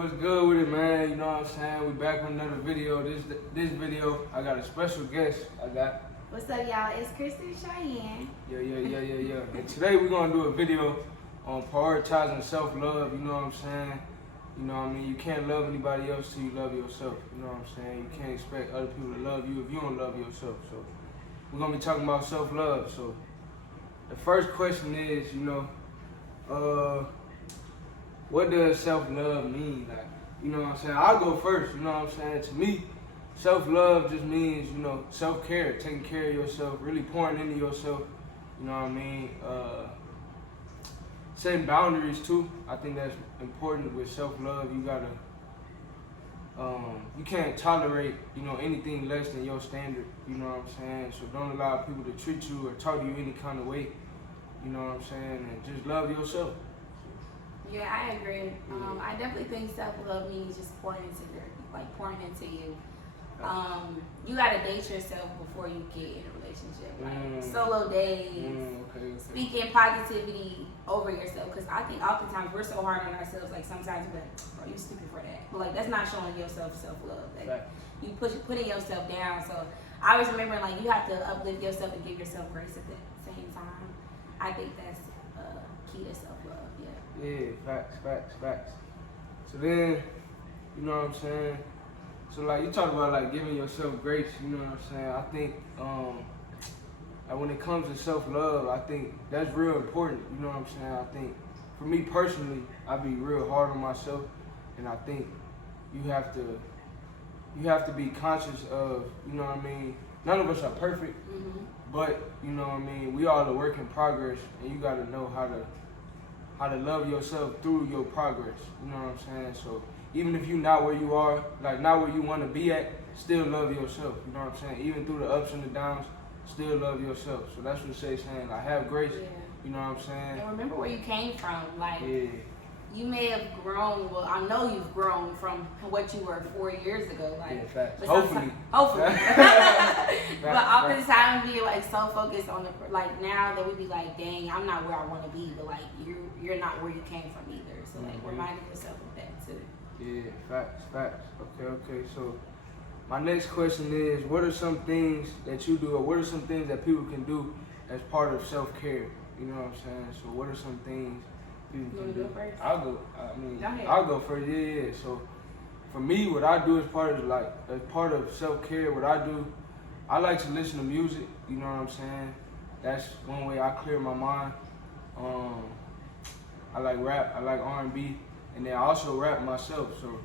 What's good with it, man? You know what I'm saying? We back with another video. This video, I got a special guest. What's up, y'all? It's Kristen Cheyenne. Yeah. And today we're gonna do a video on prioritizing self-love. You know what I'm saying? You know what I mean? You can't love anybody else till you love yourself. You know what I'm saying? You can't expect other people to love you if you don't love yourself. So we're gonna be talking about self-love. So the first question is, what does self-love mean? Like, you know what I'm saying? I'll go first, you know what I'm saying? To me, self-love just means, self-care, taking care of yourself, really pouring into yourself, you know what I mean? Setting boundaries too. I think that's important with self-love. You gotta, you can't tolerate, anything less than your standard, you know what I'm saying? So don't allow people to treat you or talk to you any kind of way, you know what I'm saying? And just love yourself. Yeah, I agree. I definitely think self-love means just pouring into you. You gotta date yourself before you get in a relationship. Like solo days, okay. Speaking positivity over yourself. Because I think oftentimes we're so hard on ourselves. Like sometimes we're like, "Bro, you stupid for that." But like that's not showing yourself self-love. Like right. You putting yourself down. So I was remembering like you have to uplift yourself and give yourself grace at the same time. I think that's key to self-love. Yeah, facts. So then, you know what I'm saying? So like you talk about like giving yourself grace, you know what I'm saying? I think like when it comes to self-love, I think that's real important, you know what I'm saying? I think for me personally, I be real hard on myself, and I think you have to be conscious of, you know what I mean? None of us are perfect, but you know what I mean? We all a work in progress, and you gotta know how to love yourself through your progress, you know what I'm saying? So even if you're not where you are, like not where you want to be at, still love yourself, you know what I'm saying? Even through the ups and the downs, still love yourself. So that's what Shay's saying, like have grace, you know what I'm saying? And remember where you came from, like you may have grown, well I know you've grown from what you were 4 years ago, like facts. But Hopefully. But oftentimes we like so focused on the like now that we be like, dang, I'm not where I want to be, but like you're not where you came from either. So like reminding yourself of that too. Yeah, facts. Okay. So my next question is, what are some things that you do, or what are some things that people can do as part of self-care? You know what I'm saying? So what are some things people can do? First? I'll go first. Yeah. So for me, what I do as part of self-care, what I do, I like to listen to music. You know what I'm saying? That's one way I clear my mind. I like rap. I like R&B, and then I also rap myself. So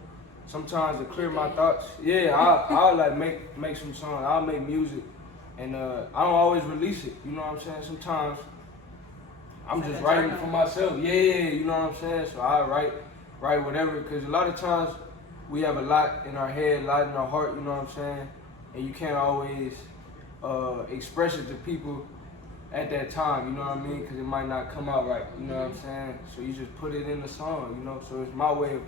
sometimes to clear my thoughts, I'll like make some songs. I'll make music, and I don't always release it. You know what I'm saying? Sometimes I'm just writing for myself. Yeah, you know what I'm saying? So I write whatever, because a lot of times we have a lot in our head, a lot in our heart, you know what I'm saying? And you can't always express it to people at that time, you know what I mean? Because it might not come out right, you know what I'm saying? So you just put it in the song, you know? So it's my way of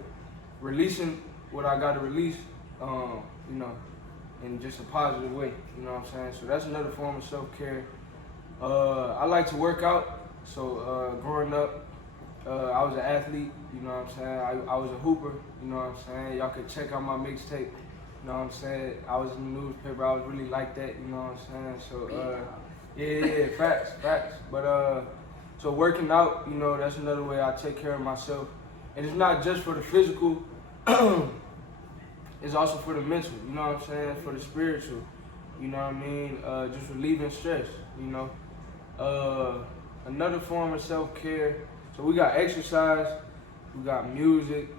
releasing what I got to release, in just a positive way, you know what I'm saying? So that's another form of self-care. I like to work out. So growing up, I was an athlete, you know what I'm saying? I was a hooper, you know what I'm saying? Y'all could check out my mixtape, you know what I'm saying? I was in the newspaper, I was really like that, you know what I'm saying? So facts. But so working out, that's another way I take care of myself. And it's not just for the physical, it's also for the mental, you know what I'm saying? For the spiritual, you know what I mean? Just relieving stress, you know? Another form of self-care, so we got exercise, we got music.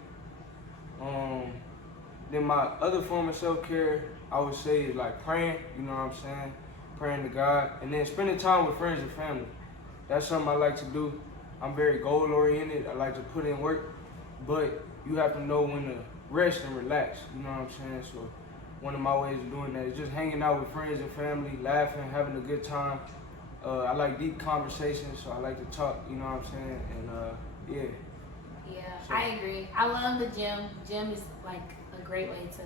Then my other form of self-care, I would say, is like praying, you know what I'm saying? Praying to God, and then spending time with friends and family. That's something I like to do. I'm very goal-oriented. I like to put in work, but you have to know when to rest and relax, you know what I'm saying? So one of my ways of doing that is just hanging out with friends and family, laughing, having a good time. I like deep conversations, so I like to talk, you know what I'm saying? And Yeah, so. I agree. I love the gym. Gym is like a great way to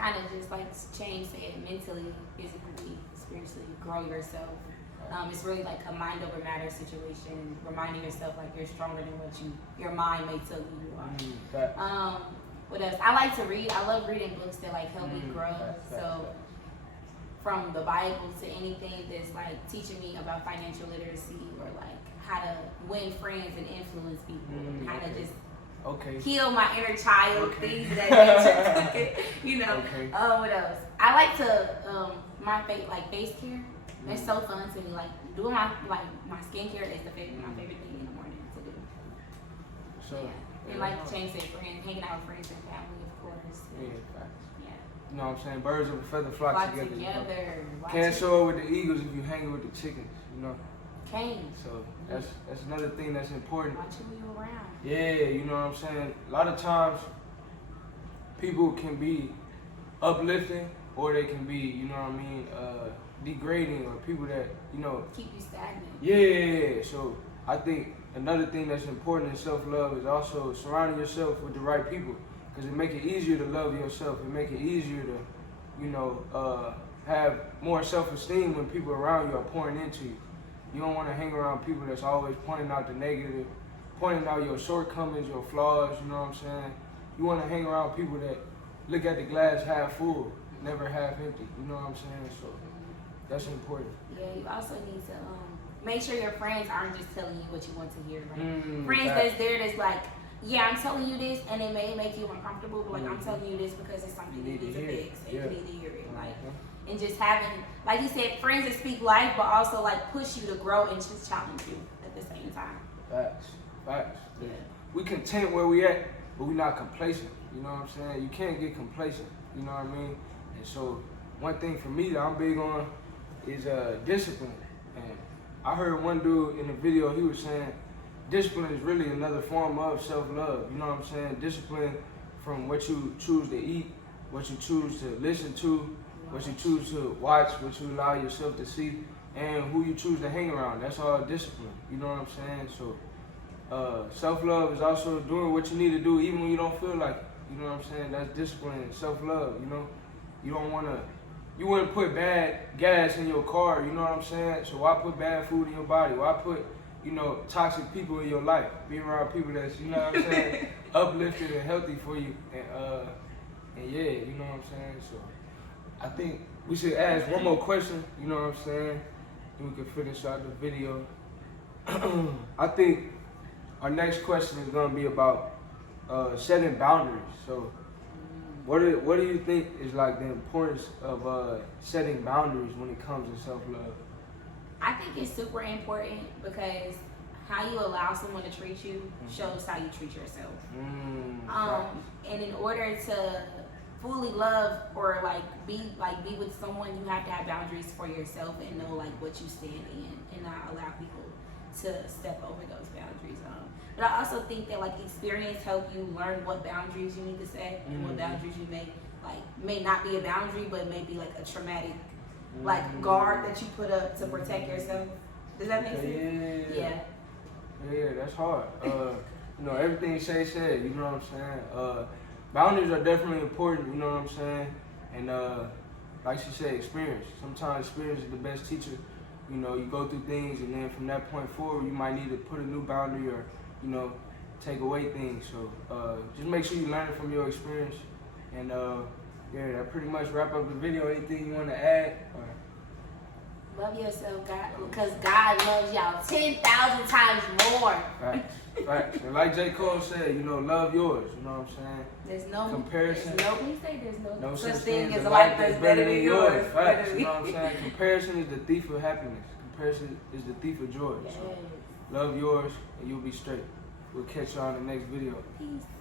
kind of just like change, say it, mentally, physically, spiritually, grow yourself. It's really like a mind over matter situation, reminding yourself like you're stronger than what your mind may tell you you are. What else? I like to read. I love reading books that like help me grow. So from the Bible to anything that's like teaching me about financial literacy or like how to win friends and influence people, and how to just heal my inner child, things of that nature. You know. What else? I like to my face care. It's so fun to me. Like doing my skincare is my favorite thing in the morning to do. So and like James said, friends, hanging out with friends and family, of course. You know what I'm saying? Birds of a feather flock together. You know? Can't show it with the eagles if you hanging with the chickens, you know. Can't. So that's another thing that's important. Watch who you around. Yeah, you know what I'm saying? A lot of times people can be uplifting or they can be, you know what I mean, degrading, or people that, you know, keep you stagnant. Yeah. So I think another thing that's important in self-love is also surrounding yourself with the right people. Because it make it easier to love yourself. It make it easier to, you know, have more self-esteem when people around you are pouring into you. You don't want to hang around people that's always pointing out the negative, pointing out your shortcomings, your flaws, you know what I'm saying? You want to hang around people that look at the glass half full, never half empty, you know what I'm saying? So that's important. Yeah, you also need to make sure your friends aren't just telling you what you want to hear. Like friends that's there that's like, yeah, I'm telling you this, and it may make you uncomfortable, but like I'm telling you this because it's something you need to fix, and you need to hear it. Like, and just having, like you said, friends that speak life, but also like push you to grow and just challenge you at the same time. Facts. Yeah. We content where we at, but we not complacent. You know what I'm saying? You can't get complacent. You know what I mean? And so one thing for me that I'm big on is discipline. And I heard one dude in the video, he was saying, discipline is really another form of self-love. You know what I'm saying? Discipline from what you choose to eat, what you choose to listen to, what you choose to watch, what you allow yourself to see, and who you choose to hang around. That's all discipline. You know what I'm saying? So self-love is also doing what you need to do even when you don't feel like it. You know what I'm saying? That's discipline and self-love, you know? You don't want to, you wouldn't put bad gas in your car, you know what I'm saying? So why put bad food in your body? Why put, you know, toxic people in your life? Be around people that's, you know what I'm saying, uplifted and healthy for you. And yeah, you know what I'm saying? So I think we should ask one more question, you know what I'm saying? And we can finish out the video. I think our next question is going to be about setting boundaries. So what do you think is like the importance of setting boundaries when it comes to self-love? I think it's super important because how you allow someone to treat you shows how you treat yourself. And in order to fully love or be with someone, you have to have boundaries for yourself and know like what you stand in, and not allow people to step over those boundaries. But I also think that like experience help you learn what boundaries you need to set and what boundaries you may not be a boundary, but may be like a traumatic guard that you put up to protect yourself. Does that make sense? Yeah, that's hard. You know, everything Shay said, you know what I'm saying? Boundaries are definitely important, you know what I'm saying? And like she said, experience. Sometimes experience is the best teacher. You know, you go through things, and then from that point forward, you might need to put a new boundary or, you know, take away things. So just make sure you learn from your experience. And yeah, that pretty much wrap up the video. Anything you want to add? Love yourself, God, because God loves y'all 10,000 times more. Facts. And like J. Cole said, you know, love yours. You know what I'm saying? There's no comparison. There's no such thing as a life that's better than yours. Facts. You know what I'm saying? Comparison is the thief of happiness. Comparison is the thief of joy. Yes. So love yours, and you'll be straight. We'll catch y'all in the next video. Peace.